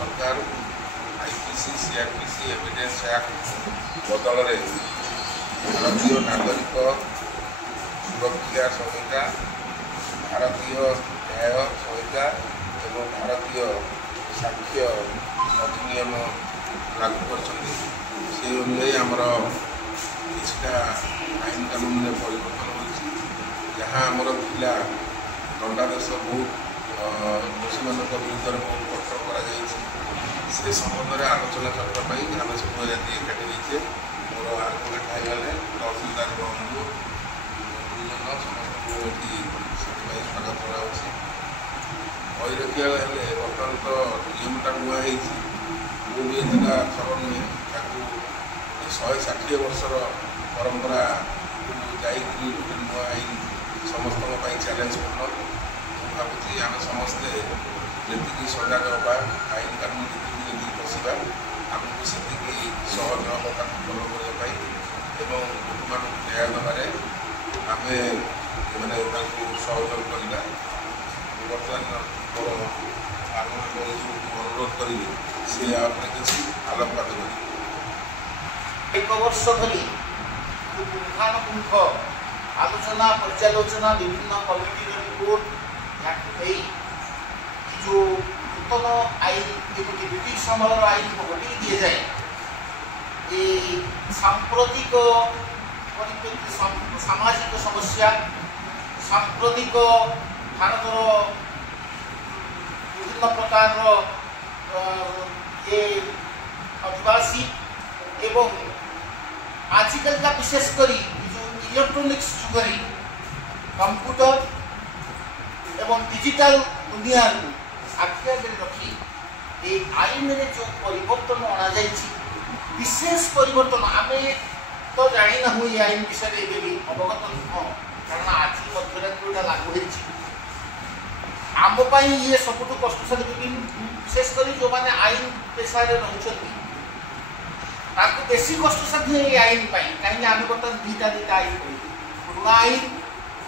सरकार IPC CrPC evidence act बदल भारतीय नागरिक सुरक्षा संहिता भारतीय न्याय संहिता एवं भारतीय साक्ष्य अधिनियम लागू कर अनुयायी आमर किछटा आईन कानून में परिवर्तन होती जहाँ आमर पिला दंडादेश बहुत दोषी मान विरुद्ध बहुत कठोर कर संबंध में आलोचना करने आम सब जाती एकाठी होचे मोर आर्गुमेंट होगले तहसिलदार बंधु गुरुजन समस्त से स्वागत कराऊँगी कही रखा हेल्ले बर्तमान तो नियमटा नुआ मुझे एतटा थर नुहे 160 वर्षर परंपरा जाकि गोटे नुआ आईन समस्त चैलेंज पूर्ण भावी आम समस्ते जी सजग हाँ आईन कानून नीति जी पशा आमको से सहज हम फलो करने लोक मान न्याय देवे आम मैंने सहयोग करवा बर्तमान मोर आगमन अनुरोध करी सी किसी आलोकपात कर 1 वर्ष धरी पुंखानुपुंख आलोचना पर्यालोचना विभिन्न कमिटी रिपोर्ट जो नूतन आईन जमी ब्रिटिश समय आईन को हटाई दि जाए ये सांप्रतिक परिप्रेक्षी सामाजिक समस्या सांप्रतिक भारत विभिन्न प्रकार ये आदिवासी एवं आजिकल का विशेषकर जो इलेक्ट्रॉनिक्स जुगरी कंप्यूटर एवं डिजिटल दुनिया आखिया रखी ये आईन में जो परिवर्तन अणा विशेष परिवर्तन आम तो जानी ना ये आईन विषय भी अवगत नुह कारण आज मध्यरात्रि लागू होमपाई ये सबुठ कष्टसाध्य विशेषकर जो मैंने आईन पेशा रोचे बेसी कष्टसाध्य ये आईन कहीं आम बर्तमान दुईटा आईन पुराणा आईन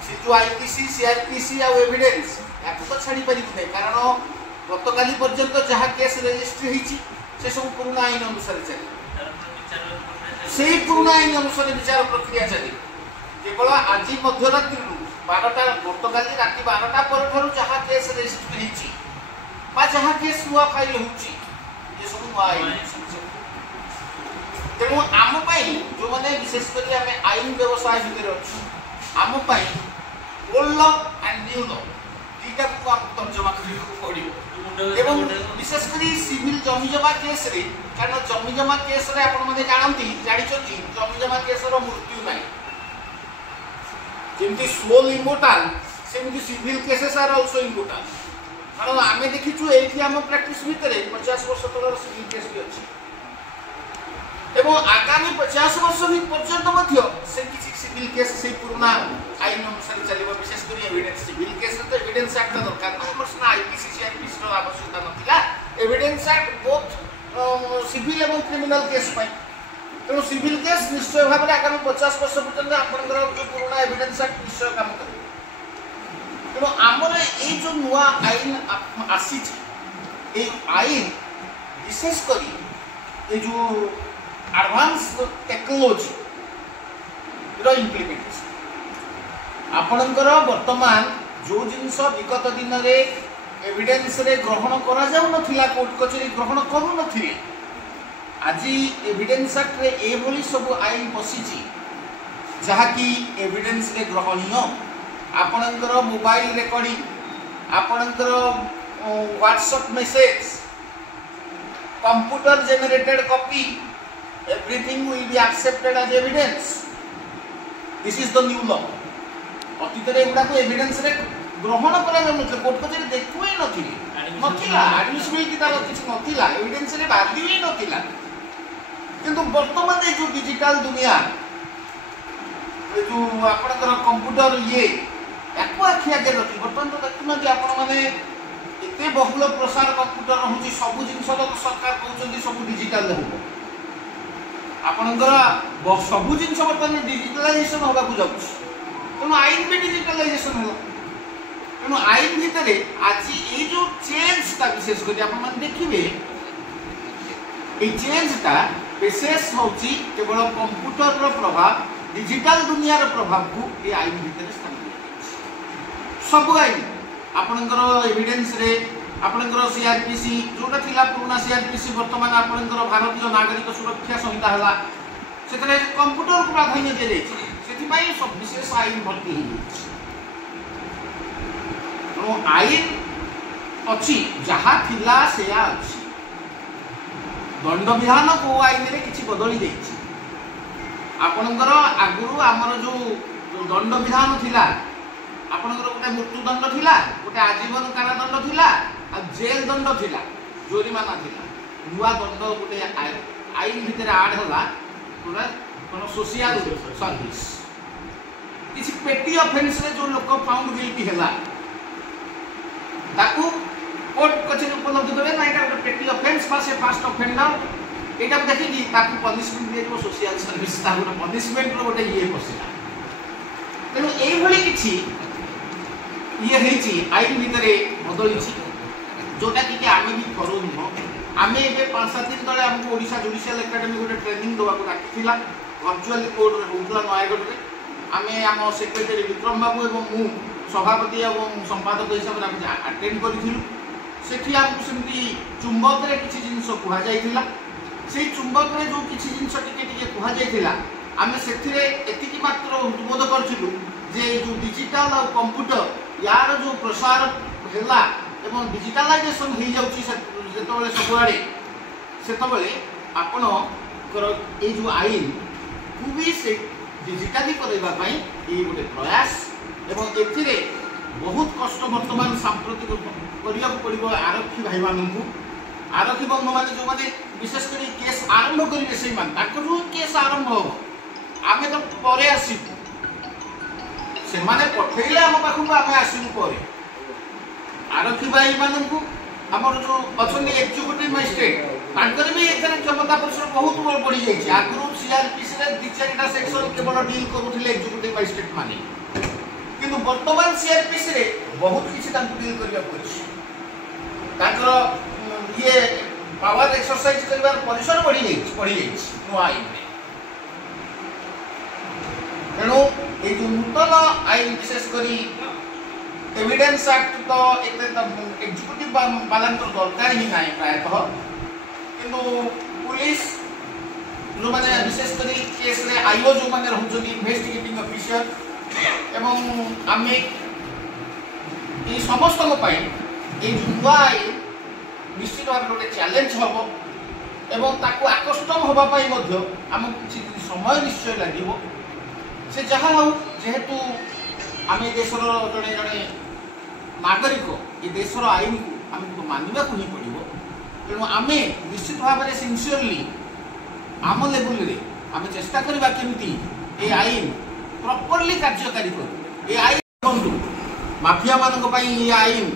से जो आईपीसी सीआरपीसी आ एविडेंस या तो छाड़ी पारि नहीं कारण गतकाली पर्यंत जहाँ केस रेजिस्ट्री होती से सब पुराणा आईन अनुसार चले से पुराणा आईन अनुसार विचार प्रक्रिया चले केवल आज मध्यरात्रि 12टा गतकाली राति 12टा पर जहाँ केस रेजिस्ट्री होती जहाँ केस नुआ फाइल होती ये सब नुआ आईन तेणु आम जो मैंने विशेषकर आम आईन व्यवसाय भितर अच्छे आम old law and new law दुईटा को आम तर्जमा करने पड़ो एवं विशेषकर सिविल जमीजमा केस रे कारण जमीजमा केस रे आपण माने जानती जमीजमा केस रो मृत्यु नाही जेमती सोल इम्पोर्टाल सेमती सिविल केसेस आर आल्सो इम्पोर्टाल कारण आमे देखिछु एठी आम प्रैक्टिस भितर 50 वर्ष तलर सिविल केस भी अछि एवं आगामी 50 वर्ष पर्यंत से किसी सिविल केस से पुराना आईन अनुसार चलो विशेषकर एविडेंस सिविल केस तो एविडेंस एक्ट दरकार ना आईपीसी सीआरपीसी आवश्यकता नाला एविडेंस एक्ट बोथ सिविल और क्रिमिनल केस तेणु सिविल केस निश्चय भाव में आगामी 50 वर्ष पर्यंत आपंकर जो पुराना एविडेंस एक्ट निश्चय काम कर तेणु आमर ये जो नुआ आईन आसी आईन विशेषकर ये जो एडवांस टेक्नोलॉजी इम्प्लीमेंटेशन आपणकर वर्तमान जो जिनस विगत दिन में एविडेंस रे ग्रहण करा जाउ नथिला कोर्ट कचेरी ग्रहण करू नथिले आज एविडेंस एक्ट रे ए भली सब आईन पसिची जहा कि एविडेंस रे ग्रहणीय आपणकर मोबाइल रिकॉर्डिंग आपणकर WhatsApp message computer generated copy everything will be accepted as evidence. This is the new law. अतीत रे एगुडा को एविडेंस रे ग्रहण करा जाउनथले कोर्ट कचेरी देखु ही नथिला एडमिसिबिलिटी तार किछ नथिला एविडेंस रे वैल्यू ही नथिला किंतु वर्तमान जो डिजिटल दुनिया जो आपनकर कंप्यूटर ये याको आखि आगे रखी वर्तमान तो देखुना जे आपण माने एते बहुल प्रसार कंप्यूटर रहउची सब जिंस सरकार कहउचंदी सब डिजिटल रहबो आपणकर सबू जिन बर्तमान डिजिटलाइजेशन होगा जाऊँगी तेणु आईन भी डिजिटलाइजेशन है तेणु आईन भितर आज ये जो चेंजटा विशेषकर आप देखिए ये चेंजटा विशेष होची केवल कंप्यूटर रो प्रभाव डिजिटल दुनिया रो प्रभाव को ये आईन भितर स्थान दिया सब आईन आपणकर एविडेंस रे आपणकर सीआरपीसी जोटा थिला पुराना सीआरपीसी वर्तमान आपणकर भारतीय नागरिक सुरक्षा संहिता हला सेतरे कंप्यूटर को प्राधान्य दे देछि सेति पई सब विशेष आईन भर्ती हो तो आईन अच्छी जहाँ थिला सेया अच्छी दंड विधान को आईन रे किछि बदली देछि आपणकर आगुरु हमर जो दंड विधान थिला आपणकर गोटे मृत्युदंड थिला गोटे आजीवन कारादंड थिला आ जेल दंड थिला जोरिमाना थिला नुआ दंड गोटे आईन भितर आड होला पूरा कोन सोशल सर्विस किछि पेटी ऑफेंस रे जो लोक फाउंड गिल्टी हैला ताकू कोर्ट कचेरी उपलब्ध करे ना एटा पेटी ऑफेंस बा से फास्ट ऑफेंडर एटा देखि कि ताकू पनिशमेंट दिए सोशल सर्विस ताकू पनिशमेंट रो गोटे ये पसिला तेनु एई भली किछि ये हेची आईन भितरे बदलिछि जोटा कि आमे भी करू न आमे एबे 5-7 दिन तळे हमको ओडिशा जुडिशियल एकेडमी गोटे ट्रेनिंग दवा को राखिथिला वर्चुअली कोर्ट रे होतला नयागढ़ रे आमे हम सेक्रेटरी विक्रम बाबू एवं मु सभापति एवं संपादक हिसाब रे हम अटेंड करिथिलु सेठी हमको सेमती चुंबक रे किछि जिंस कुहा जायथिला सेई चुंबक रे जो किछि जिंस टिके कुहा जायथिला आमे सेथिरे एतिकी मात्र उद्बोध करथिलु जे जो डिजिटल और कंप्यूटर यार जो प्रसार हेला एवं डिजिटलाइजेशन हो जाउची जेतबेले सबुआडे सेतबेले आपण ए जो आईन को भी से डिजिटली करैबा पई ए गोटे प्रयास एवं एथिरे बहुत कष्ट वर्तमान सांप्रतिक करिया पड़िबो आरक्षी भाई माननकु आरक्षी बंधु माने जो माने विशेष करी केस आरंभ करिवे सेई मान ताको जो केस आरंभ हो आमे तो परे आसी से माने पठेइले हम पाखु आमे आसीनु परे आरक्षी भाई माननकु हमर जो अछन एग्जीक्यूटिव मजिस्ट्रेट तांकर भी एथरे क्षमता परिसर बहुत बढ़ी जाइछि आगु सीआरपीसी रे 2-4टा सेक्शन केवल डील करूथिले एग्जीक्यूटिव मजिस्ट्रेट माने किंतु वर्तमान सीआरपीसी रे बहुत किछि तांको डील करिया पड़छि तांकर ये पावर एक्सरसाइज करबार परिसर बढ़ी जाइछि नो आईन रे तेणु ये जो नूतन आईन विशेष करी एविडेंस एक्ट तो एग्जीक्यूटिव बालांतर दरकार ही नहीं प्रायतः किंतु पुलिस जो माने विशेष करी केस रे आईओ जो माने रहउछन इन्वेस्टिगेटिंग ऑफिसर एवं आमे ए समस्त को पाई ए जुवा निश्चित भाव गोटे चैलेंज हबो एवं ताकू आकस्टम होबा पाई मध्य हम किछि समय निश्चय लागिवो से जहाँ हो जेहेतु आम देशर जड़े जड़े नागरिक ये देशर आईन को आमको मानवा ही पड़ो तेणु आम निश्चित भाव में सिंसियरली आम लेवल रे आम चेष्टा करवा केमती ये आईन प्रॉपर्ली कार्यकारी कर ये आईन बंधु माफिया मानक ये आईन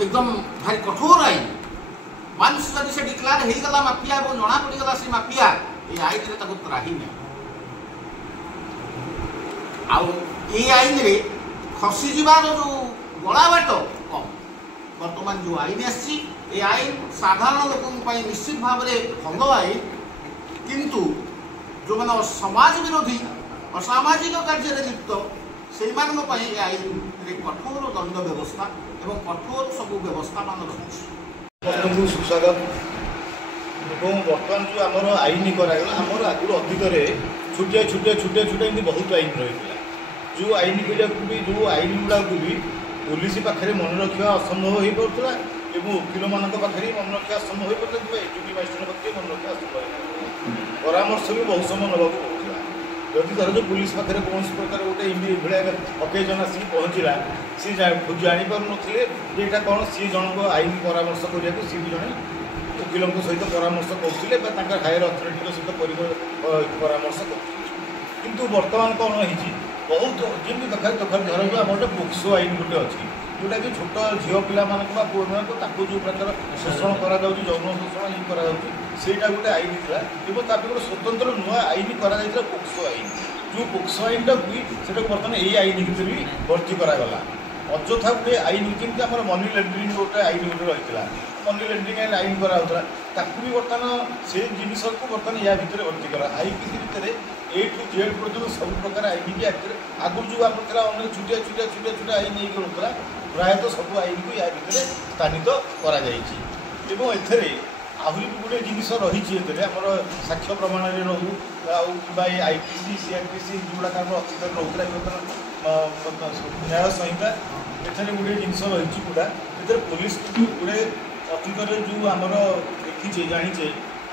एकदम भारी कठोर आईन मानस जब से डिक्लेयर हो गला माफिया और जना पड़गला से माफिया ये आईन रे ताको त्राही नहीं आउ ये आईन रे खसी जीवार जो गला बाट कम वर्तमान जो आईन आसी ये आईन साधारण लोक निश्चित भाव में भल आईन किंतु जो मैंने समाज विरोधी असामाजिक कार्य लिप्त से आईन रे कठोर दंड व्यवस्था एवं कठोर सब व्यवस्था मान रही सुस्वागत बर्तमान जो आमर आईन करागला आमर आगुरी अतीत छुटिया छुटिया छुटिया छुटिया एमती बहुत आईन रही है जो आईन करा भी जो आईन गुड़ा को भी पुलिस पाखे मन रखा असंभव हो पार्ला और वकिल मान पाखे मन रखा असंभव हो पार्ला एजुकेटिव मजिस्ट्रेट पाखे मन रखा असंभव परामर्श भी बहुत समय नाक पड़ा जदि धर जो पुलिस पाखे कौन प्रकार गोटे भाया अकेजन आसिक पहुँचला सी जापार ना कौन सी जन को आईन परामर्श करने सी भी जड़े वकिलों सहित परामर्श करुले हायर अथॉरिटी सहित परामर्श करूँ बर्तमान कौन हो बहुत जमी देखा धर आम गोटे पोक्सो आईन गोटे अच्छी जोटा कि छोट झील पिला पुओ मानक जो प्रकार शोषण करा यौन शोषण ये कराटा गोटे आईन था गोटे स्वतंत्र नुआ आईन कर पोक्सो आईन जो पोक्सो आईन टाक भी से बर्तमान ये आईन भितर भी भर्ती करागला अଯଥା गोटे आईन जमी आम मनी लैंडरिंग गोटे आईन गोटे रही है मनी लेंडिंग एंड आईन कराला ताकू भी बर्तमान से जिनस को बर्तमान या भितर भर्ती करा आईपीसी भितर ए टू जेड पर्यटन सब प्रकार आईन की आगुरी जो आप अनेक छुटिया छुटिया छुटिया छुटिया आईन नहीं करूला प्रायतः सब आईन को या भितर स्थानित करा एथेर आहरी भी गोटे जिनस रही आमर साक्ष्य प्रमाण रहू कि आईपीसी सीआरपीसी जोड़ा आम अतीत रोकला बर्तमान न्याय संहिता एथेर गोटे जिनस रही पूरा एथेर पुलिस गोटे अतीत जो आमर देखीचे जानीचे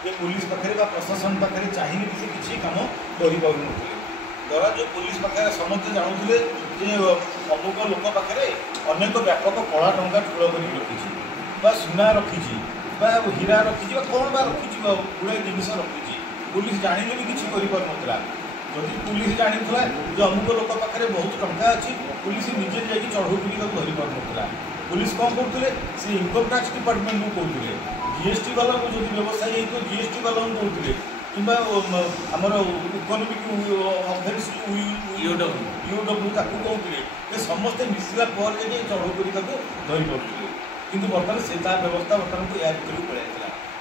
ये पुलिस पाखे प्रशासन पाखे चाहिए भी से किसी काम कर द्वारा जो पुलिस पाखे समस्ते जानूले जे अमुक लोक पाखे अनेक व्यापक कला टंका ठूल कर रखी सुना रखी हीरा रखी कौन बा रखी गुड़े जिन रखी पुलिस जाने भी किसी कर जदि पुलिस जानी जो अमुक लोक पाखे बहुत टंका अच्छी पुलिस निजे जा चढ़ौटी धरी पार पुलिस कौन करते से इनकम टैक्स डिपार्टमेंट को कहते जीएसटी वाला को जो व्यवसायी तो जीएसटी वाला कहते कि आमर इकोनोमिक अफेयर्स यूडब्ल्यू कहते समस्ते मिसला पर चढ़ऊ कर धरी पड़े कि बर्तमान से व्यवस्था बर्तमान को या भितर पड़ाई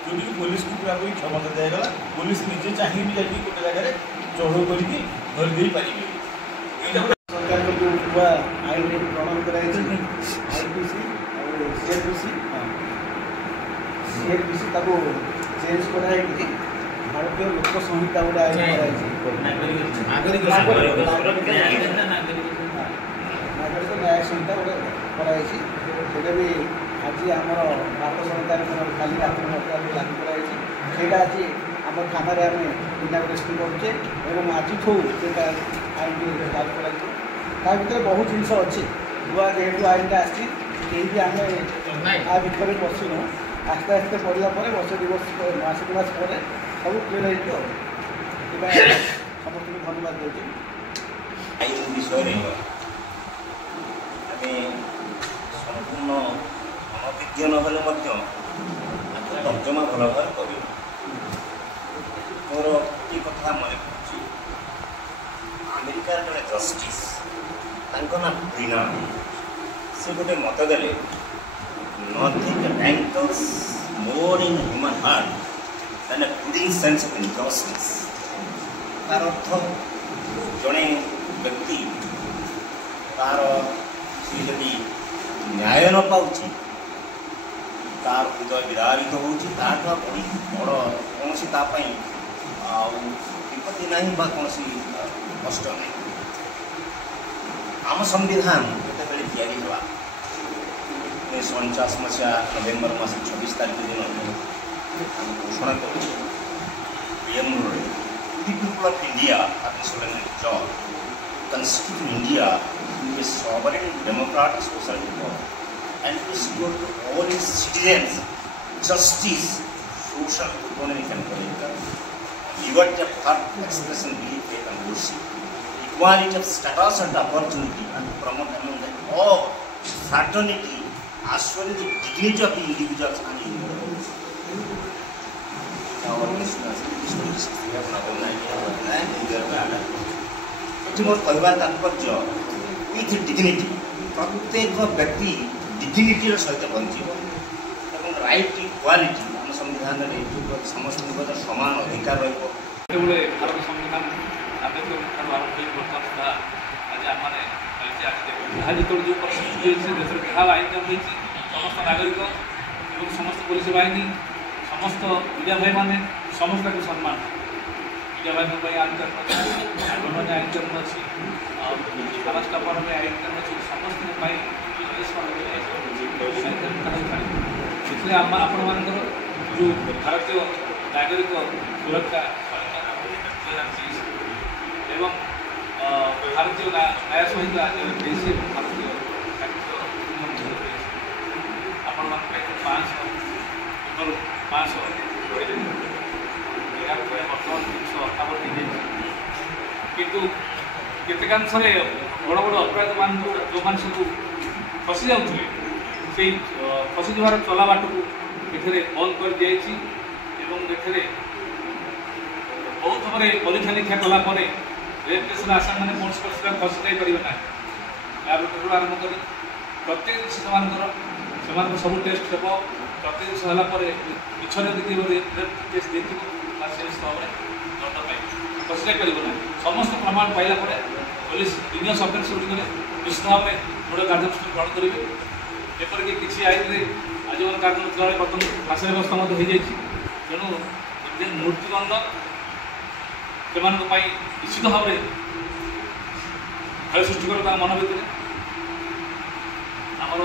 जोटि पुलिस को पूरा पूरी क्षमता दिगला पुलिस निजे चाहिए भी जाकि गोटे जगह चढ़ऊ करके धरदे पारे सरकार को जो हुआ आईन प्रणयन कराई आईपीसी और सीआरपीसी ताको चेंज कराई भारतीय लोक संहिता गोटे आईन नागरिक न्याय संहिता गोटे कराई से भी आज आम भारत सरकार खाली रात्र लागू कराई सेटा आज आम थाना आम इनाग्रेसन करुचे और आज आईन लागू कर ता भर बहुत जिन अच्छी नुआ जेहतु आईनटा आम भितर बसुन आस्ते आस्ते पढ़ला वर्ष दु वर्ष मास दु मास पर सब क्लीयर हो समस्त धन्यवाद दूसरी आईन विषय संपूर्ण अनभिज्ञ ना तर्जमा भल भाव कर मोर गोटे कथा मन पड़े अमेरिकार जड़े जस्टिस ना ब्रीना से गोटे मत देले nothing rankles more in human heart than a pudding sense of injustice तार अर्थ जड़े व्यक्ति तार सी जदि न्याय न पाऊँ तार हृदय विदारित होती बड़ी बड़ कौन विपत्ति ना कौन कष्ट ना आम संविधान जिते या 1949 मसीहा नवेम्बर मास 26 तारीख दिन घोषणा कर people of India having sovereignty job constitute India a sovereign democratic society and to secure to all its citizens justice, social, economic and political, liberty of thought, expression, belief, faith and worship, equality of status and opportunity, and to promote among them all fraternity as well as the dignity of the individuals and individuals. Our listeners, we have another idea. ये मोर कहबार तात्पर्य with dignity प्रत्येक व्यक्ति dignity सहित बंचब और right equality आम संविधान में समस्त सामान अधिकार रही भारत संविधान आज जो परिस्थिति देश क्या आईन होती समस्त नागरिक और समस्त पुलिस बाहिनी समस्त मीडिया भाई मैंने समस्त को सम्मान मीडिया भाई आईन आंदोलन आईन अच्छी थाना स्टाफ आईन अच्छी समस्त इसलिए आपण मान जो भारतीय नागरिक सुरक्षा एवं भारतीय न्याय संहिता देशी भारतीय आपण मान 500 बर्तमान 358 किंतु केतकांश बड़ बड़ अपराध मान जो मान सब फसी जाते से फसी जबार चला बाट को ये बंद कर दी बहुत भाव परीक्षा निरीक्षा कलापर रेप केस आसामी मैंने कौन फसी जापर ना लैबोरेटोरी आरंभ कर प्रत्येक से सब टेस्ट हे ପ୍ରତିଶତ ହେଲା ପରେ ମିଛରେ ଯଦି କେସ୍ ଦେଇଥିବ ବା ସେ ଭାବରେ ଦଣ୍ଡ ପାଇବ ପଶିଯାଇ ପାରିବ ନାହିଁ। ସମସ୍ତ ପ୍ରମାଣ ପାଇଲା ପରେ ପୋଲିସ ଜିନିୟସ୍ ଅଫେନ୍ସ ଗୁଡ଼ିକରେ ନିଶ୍ଚିତ ଭାବରେ ଦୃଢ଼ କାର୍ଯ୍ୟାନୁଷ୍ଠାନ ଗ୍ରହଣ କରିବେ। ଏପରିକି କିଛି ଆଇନରେ ଆଜୀବନ କାର୍ଯ୍ୟ ତଳେ ବର୍ତ୍ତମାନ ଫାଶୀ ବ୍ୟବସ୍ଥା ମଧ୍ୟ ହୋଇଯାଇଛି। ତେଣୁ ମୃତ୍ୟୁଦଣ୍ଡ ସେମାନଙ୍କ ପାଇଁ ନିଶ୍ଚିତ ଭାବରେ ଭୟ ସୃଷ୍ଟି କରେ ତାଙ୍କ ମନ ଭିତରେ। ଆମର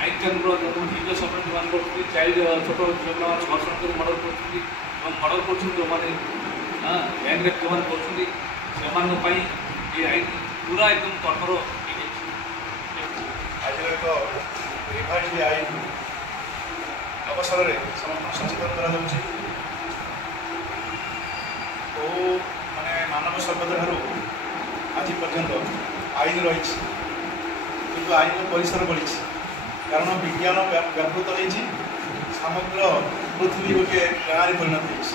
ଆଇନ କାନୁନର ଜିନିୟସ୍ ଅଫେନ୍ସ ଯୋଉମାନେ କରୁଛନ୍ତି, ଚାଇଲ୍ଡ ଛୋଟ ଝିଅ ପିଲାମାନେ ଧର୍ଷଣ କରି ମର୍ଡର କରୁଛନ୍ତି ଏବଂ ମର୍ଡର କରୁଛନ୍ତି ଯେଉଁମାନେ ଗ୍ୟାଙ୍ଗ ରେପ୍ ଯେଉଁମାନେ କରୁଛନ୍ତି ସେମାନଙ୍କ ପାଇଁ ଏ ଆଇନ ପୁରା ଏକଦମ କଠୋର ହୋଇଯାଇଛି। ଆଜିର ଏକ ରିଭାଇଜ୍ ଆଇନ ଅବସରରେ ସମସ୍ତଙ୍କୁ ସଚେତନ କରାଯାଉଛି। ବହୁ ମାନବ ସଭ୍ୟତା ଠାରୁ ଆଜି ପର୍ଯ୍ୟନ୍ତ ଆଇନ ରହିଛି, କିନ୍ତୁ ଆଇନର ପରିସର ବଢ଼ିଛି। କାରଣ ବିଜ୍ଞାନ ବ୍ୟାପୃତ ହୋଇଛି, ସମଗ୍ର ପୃଥିବୀ ଗୋଟିଏ ଗାଁରେ ପରିଣତ ହୋଇଛି।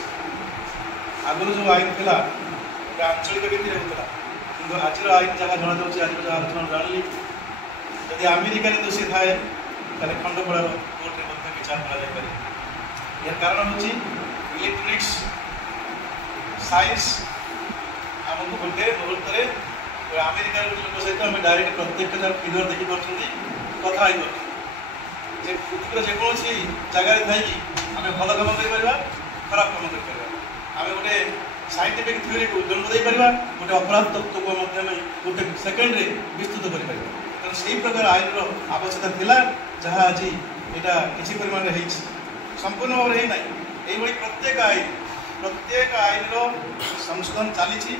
ଆଗରୁ ଯେଉଁ ଆଇନ ଥିଲା ଗୋଟେ ଆଞ୍ଚଳିକ ଭିତ୍ତିରେ ହେଉଥିଲା, କିନ୍ତୁ ଆଜିର ଆଇନ ଯାହା ଜଣାଯାଉଛି, ଆଜିର ଯାହା ଆଲୋଚନା ଜାଣିଲି, ଯଦି ଆମେରିକାରେ ଦୋଷୀ ଥାଏ ତାହେଲେ ଖଣ୍ଡପଡ଼ାର କୋର୍ଟରେ ମଧ୍ୟ ବିଚାର କରାଯାଇପାରେ। ଏହାର କାରଣ ହେଉଛି ଇଲେକ୍ଟ୍ରୋନିକ୍ସ ସାଇନ୍ସ ଆମକୁ ଗୋଟେ ମୁହୂର୍ତ୍ତରେ ଆମେରିକାର ଗୋଟେ ଲୋକ ସହିତ ଆମେ ଡାଇରେକ୍ଟ ପ୍ରତ୍ୟକ୍ଷ ତାର ଫିଗର ଦେଖିପାରୁଛନ୍ତି, କଥା ହେଇପାରୁଛନ୍ତି। ଯେ ପୃଥିବୀର ଯେକୌଣସି ଜାଗାରେ ଥାଇକି ଆମେ ଭଲ କାମ କରିପାରିବା, ଖରାପ କାମ କରିପାରିବା। ଆମେ ଗୋଟେ ସାଇଣ୍ଟିଫିକ୍ ଥିଓରିକୁ ଜନ୍ମ ଦେଇପାରିବା, ଗୋଟେ ଅପରାଧ ତତ୍ତ୍ୱକୁ ମଧ୍ୟ ଆମେ ଗୋଟେ ସେକେଣ୍ଡରେ ବିସ୍ତୃତ କରିପାରିବା। ତେଣୁ ସେହି ପ୍ରକାର ଆଇନର ଆବଶ୍ୟକତା ଥିଲା, ଯାହା ଆଜି ଏଇଟା କିଛି ପରିମାଣରେ ହେଇଛି, ସମ୍ପୂର୍ଣ୍ଣ ଭାବରେ ହେଇନାହିଁ। ଏଇଭଳି ପ୍ରତ୍ୟେକ ଆଇନର ସଂଶୋଧନ ଚାଲିଛି,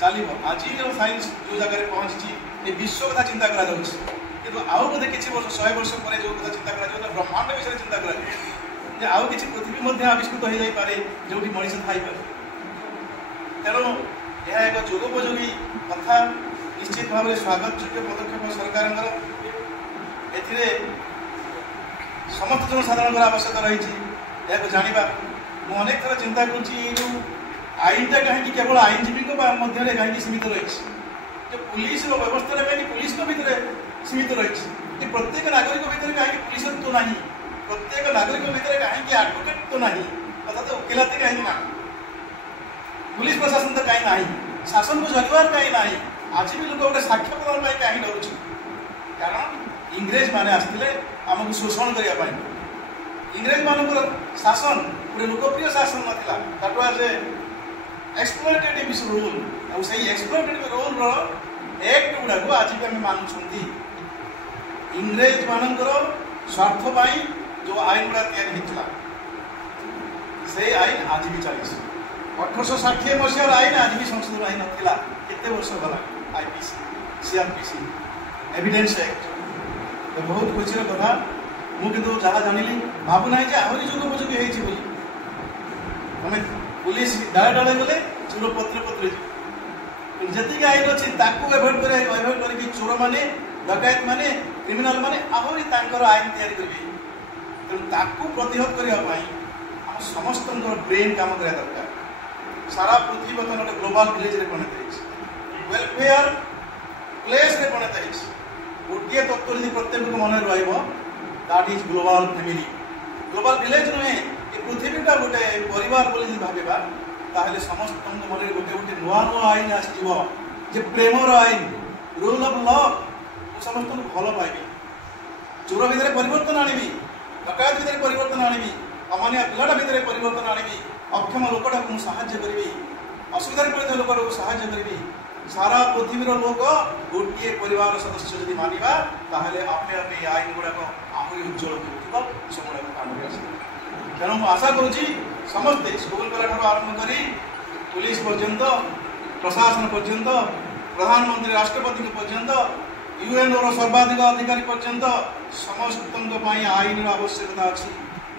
ଚାଲିବ। ଆଜିର ସାଇନ୍ସ ଯେଉଁ ଜାଗାରେ ପହଞ୍ଚିଛି, ଏ ବିଶ୍ୱ କଥା ଚିନ୍ତା କରାଯାଉଛି, କିନ୍ତୁ ଆଉ ବୋଧେ କିଛି ବର୍ଷ 100 ବର୍ଷ ପରେ ଯେଉଁ କଥା ଚିନ୍ତା କରାଯାଉଛି, ବ୍ରହ୍ମାଣ୍ଡ ବିଷୟରେ ଚିନ୍ତା କରାଯାଉଛି ଯେ ଆଉ କିଛି ପୃଥିବୀ ମଧ୍ୟ ଆବିଷ୍କୃତ ହୋଇଯାଇପାରେ ଯେଉଁଠି ମଣିଷ ଥାଇପାରେ। ତେଣୁ ଏହା ଏକ ଯୁଗୋପଯୋଗୀ କଥା, ନିଶ୍ଚିତ ଭାବରେ ସ୍ୱାଗତଯୋଗ୍ୟ ପଦକ୍ଷେପ ସରକାରଙ୍କର। ଏଥିରେ ସମସ୍ତ ଜନସାଧାରଣଙ୍କର ଆବଶ୍ୟକତା ରହିଛି ଏହାକୁ ଜାଣିବା। ମୁଁ ଅନେକ ଥର ଚିନ୍ତା କରୁଛି, ଏଇ ଯେଉଁ ଆଇନଟା କାହିଁକି କେବଳ ଆଇନଜୀବୀଙ୍କ ମଧ୍ୟରେ କାହିଁକି ସୀମିତ ରହିଛି, ଯେ ପୁଲିସର ବ୍ୟବସ୍ଥାଟା କାହିଁକି ପୁଲିସଙ୍କ ଭିତରେ ସୀମିତ ରହିଛି, ଯେ ପ୍ରତ୍ୟେକ ନାଗରିକ ଭିତରେ କାହିଁକି ପୁଲିସତ୍ୱ ନାହିଁ, ପ୍ରତ୍ୟେକ ନାଗରିକ ଭିତରେ କାହିଁକି ଆଡଭୋକେଟ୍ତ୍ୱ ନାହିଁ, ଅର୍ଥାତ୍ ଓକିଲାତି କାହିଁକି ନାହିଁ, ପୁଲିସ ପ୍ରଶାସନ ତ କାହିଁ ନାହିଁ, ଶାସନକୁ ଜଗିବାର କାହିଁ ନାହିଁ, ଆଜି ବି ଲୋକ ଗୋଟେ ସାକ୍ଷ୍ୟ ପ୍ରଦାନ ପାଇଁ କାହିଁ ଡରୁଛି? କାରଣ ଇଂରେଜମାନେ ଆସିଥିଲେ ଆମକୁ ଶୋଷଣ କରିବା ପାଇଁ। ଇଂରେଜମାନଙ୍କର ଶାସନ ଗୋଟେ ଲୋକପ୍ରିୟ ଶାସନ ନଥିଲା, ଦ୍ୟାଟ୍ ୱାଜ୍ ଏ ଏକ୍ସପ୍ଲୋଇଟେଟିଭ୍ ରୁଲ୍। ଆଉ ସେଇ ଏକ୍ସପ୍ଲୋଇଟେଟିଭ୍ ରୁଲ୍ର ଆକ୍ଟ ଗୁଡ଼ାକୁ ଆଜି ବି ଆମେ ମାନୁଛନ୍ତି। ଇଂରେଜମାନଙ୍କର ସ୍ୱାର୍ଥ ପାଇଁ ଯେଉଁ ଆଇନ ଗୁଡ଼ା ତିଆରି ହେଇଥିଲା, ସେଇ ଆଇନ ଆଜି ବି ଚାଲିଛି। 1860 ମସିହାର ଆଇନ ଆଜି ବି ସଂଶୋଧନ ହେଇନଥିଲା। କେତେ ବର୍ଷ ଗଲା? IPC, CRPC, ଏଭିଡେନ୍ସ ଆକ୍ଟ, ବହୁତ ଖୁସିର କଥା। ମୁଁ କିନ୍ତୁ ଯାହା ଜାଣିଲି ଭାବୁନାହିଁ ଯେ ଆହୁରି ଯୁଗୋପଯୋଗୀ ହେଇଛି ବୋଲି। ଆମେ ପୁଲିସ ଡାଳେ ଡାଳେ ଗଲେ ଚୋର ପତ୍ରେ ପତ୍ରେ ଯିବ, କିନ୍ତୁ ଯେତିକି ଆଇନ ଅଛି ତାକୁ ଏଭଏଡ୍ କରିକି ଚୋରମାନେ, ଡକାୟତମାନେ, କ୍ରିମିନାଲମାନେ ଆହୁରି ତାଙ୍କର ଆଇନ ତିଆରି କରିବେ। ତେଣୁ ତାକୁ ପ୍ରତିହତ କରିବା ପାଇଁ ଆମ ସମସ୍ତଙ୍କର ବ୍ରେନ୍ କାମ କରିବା ଦରକାର। ସାରା ପୃଥିବୀ ବର୍ତ୍ତମାନ ଗୋଟେ ଗ୍ଲୋବାଲ ଭିଲେଜରେ ପରିଣତ ହେଇଛି, ୱେଲଫେୟାର ପ୍ଲେସ୍ରେ ପରିଣତ ହେଇଛି। ଗୋଟିଏ ତତ୍ତ୍ୱ ଯଦି ପ୍ରତ୍ୟେକଙ୍କୁ ମନରେ ରହିବ, that is global family. Global village ନୁହେଁ, ଏ ପୃଥିବୀଟା ଗୋଟେ ପରିବାର ବୋଲି ଯଦି ଭାବିବା, ତାହେଲେ ସମସ୍ତଙ୍କ ମନରେ ଗୋଟେ ଗୋଟେ ନୂଆ ନୂଆ ଆଇନ ଆସିଯିବ, ଯେ ପ୍ରେମର ଆଇନ, ରୁଲ୍ ଅଫ୍ ଲଭ୍। ମୁଁ ସମସ୍ତଙ୍କୁ ଭଲ ପାଇବି, ଚୋର ଭିତରେ ପରିବର୍ତ୍ତନ ଆଣିବି, ଡକାୟତ ଭିତରେ ପରିବର୍ତ୍ତନ ଆଣିବି, ଅମାନିଆ ପିଲାଟା ଭିତରେ ପରିବର୍ତ୍ତନ ଆଣିବି, ଅକ୍ଷମ ଲୋକଟାକୁ ମୁଁ ସାହାଯ୍ୟ କରିବି, ଅସୁବିଧାରେ ପଡ଼ିଥିବା ଲୋକଟାକୁ ସାହାଯ୍ୟ କରିବି। ସାରା ପୃଥିବୀର ଲୋକ ଗୋଟିଏ ପରିବାର ସଦସ୍ୟ ଯଦି ମାନିବା, ତାହେଲେ ଆପେ ଆପେ ଏ ଆଇନ ଗୁଡ଼ାକ ଆହୁରି ଉଜ୍ଜଳ ହେଉଥିବ, ସବୁଗୁଡ଼ାକ କାମରେ ଆସିବ। ତେଣୁ ମୁଁ ଆଶା କରୁଛି ସମସ୍ତେ, ସ୍କୁଲ ପିଲାଠାରୁ ଆରମ୍ଭ କରି ପୁଲିସ ପର୍ଯ୍ୟନ୍ତ, ପ୍ରଶାସନ ପର୍ଯ୍ୟନ୍ତ, ପ୍ରଧାନମନ୍ତ୍ରୀ ରାଷ୍ଟ୍ରପତିଙ୍କ ପର୍ଯ୍ୟନ୍ତ, UNOର ସର୍ବାଧିକ ଅଧିକାରୀ ପର୍ଯ୍ୟନ୍ତ ସମସ୍ତଙ୍କ ପାଇଁ ଆଇନର ଆବଶ୍ୟକତା ଅଛି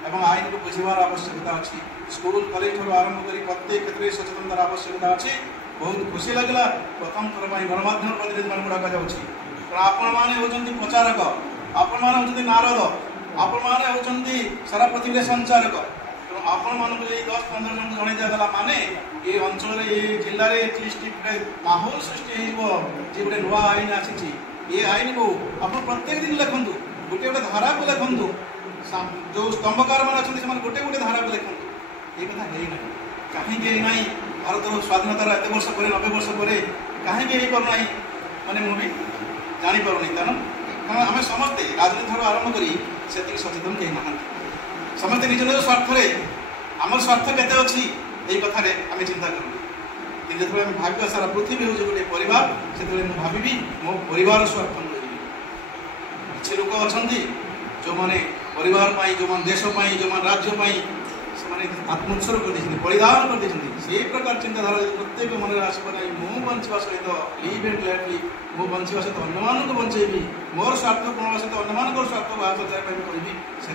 ଏବଂ ଆଇନକୁ ବୁଝିବାର ଆବଶ୍ୟକତା ଅଛି। ସ୍କୁଲ କଲେଜଠାରୁ ଆରମ୍ଭ କରି ପ୍ରତ୍ୟେକ କ୍ଷେତ୍ରରେ ସଚେତନତାର ଆବଶ୍ୟକତା ଅଛି। ବହୁତ ଖୁସି ଲାଗିଲା ପ୍ରଥମ ଥର ପାଇଁ ଗଣମାଧ୍ୟମ ପ୍ରତିନିଧିମାନଙ୍କୁ ଡକାଯାଉଛି। କାରଣ ଆପଣମାନେ ହେଉଛନ୍ତି ପ୍ରଚାରକ, ଆପଣମାନେ ହେଉଛନ୍ତି ନାରଦ, ଆପଣମାନେ ହେଉଛନ୍ତି ସାରା ପୃଥିବୀରେ ସଞ୍ଚାରକ। ତେଣୁ ଆପଣମାନଙ୍କୁ ଏଇ 10-15 ଜଣଙ୍କୁ ଜଣାଇ ଦିଆଗଲା ମାନେ ଏ ଅଞ୍ଚଳରେ, ଏ ଜିଲ୍ଲାରେ, ଏ ଡିଷ୍ଟ୍ରିକ୍ଟରେ ମାହୋଲ ସୃଷ୍ଟି ହେଇଯିବ ଯେ ଗୋଟେ ନୂଆ ଆଇନ ଆସିଛି। ଏ ଆଇନକୁ ଆପଣ ପ୍ରତ୍ୟେକ ଦିନ ଲେଖନ୍ତୁ, ଗୋଟେ ଗୋଟେ ଧାରାକୁ ଲେଖନ୍ତୁ, जो स्तंभकार मैंने अच्छा से गोटे गोटे धारा को देखते ये कथा है ना कहीं ना भारत स्वाधीनतार एत वर्ष पर 90 वर्ष पर कहीं करना माने मुझे जापर नहीं कारण आम समस्ते राजनीति आरंभ कर सचेतन कहीं ना समस्ते निज निज स्वार्थ आम स्वार्थ केते अच्छी यही कथार आम चिंता करूँ कि जो भाव सारा पृथ्वी हूँ गोटे परिवार से भावी मो परिवार स्वार्थ किसी लोक अच्छा जो मैंने परिवार जो मैंने देश जो मैंने राज्य से आत्मोत्सर्ग कर बलिदान कर प्रकार चिंताधारा प्रत्येक मन में आसब ना मु बचा सहित लिव एंड लेट लिव मु बचा सहित अन्य बचेबी मोर स्वार्थ पूर्ण सहित अन्य स्वार्थ बाहर कह से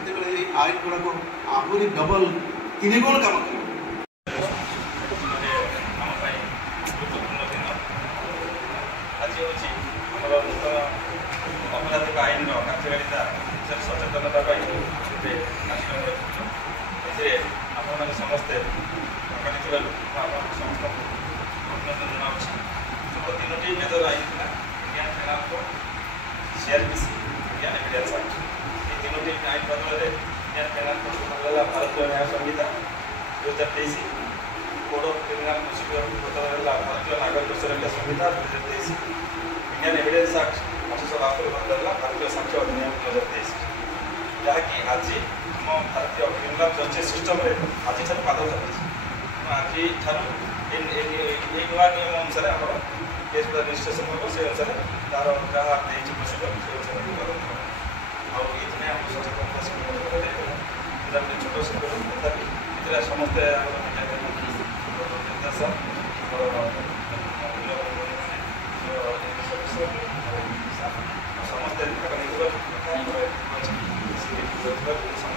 आईन गुड़ाक आहरी डबल 3 गुण काम कर अपराधिक आईन कार्यकारिता सचेतनता आपने समस्ते समस्त अभिनंदन जनावि 3टी मेजर आईन था Indian penal code CRPC Indian evidence act ये 3टी आईन बदल इंडियन पेनल कोड बदल भारतीय न्याय संहिता 2023 कोड ऑफ क्रिमिनल प्रोसीड्यूर बदल भारतीय नागरिक सुरक्षा संहिता 2023 इंडियन एविडेंस एक्ट 1872 बदल भारतीय साक्ष्य अधिनियम 2023 जहाँकि आज आम भारतीय क्रिमिनाल जस्टिस सिस्टम आज पाद चलती आज नुआ नियम अनुसार आम केस रजिस्ट्रेशन हम से अनुसार तार जहाँ प्रोसीडर से अनुसार आम सचेतनता शिविर छोट शिविर तथापि समस्ते निर्देश समस्ते भाग नहीं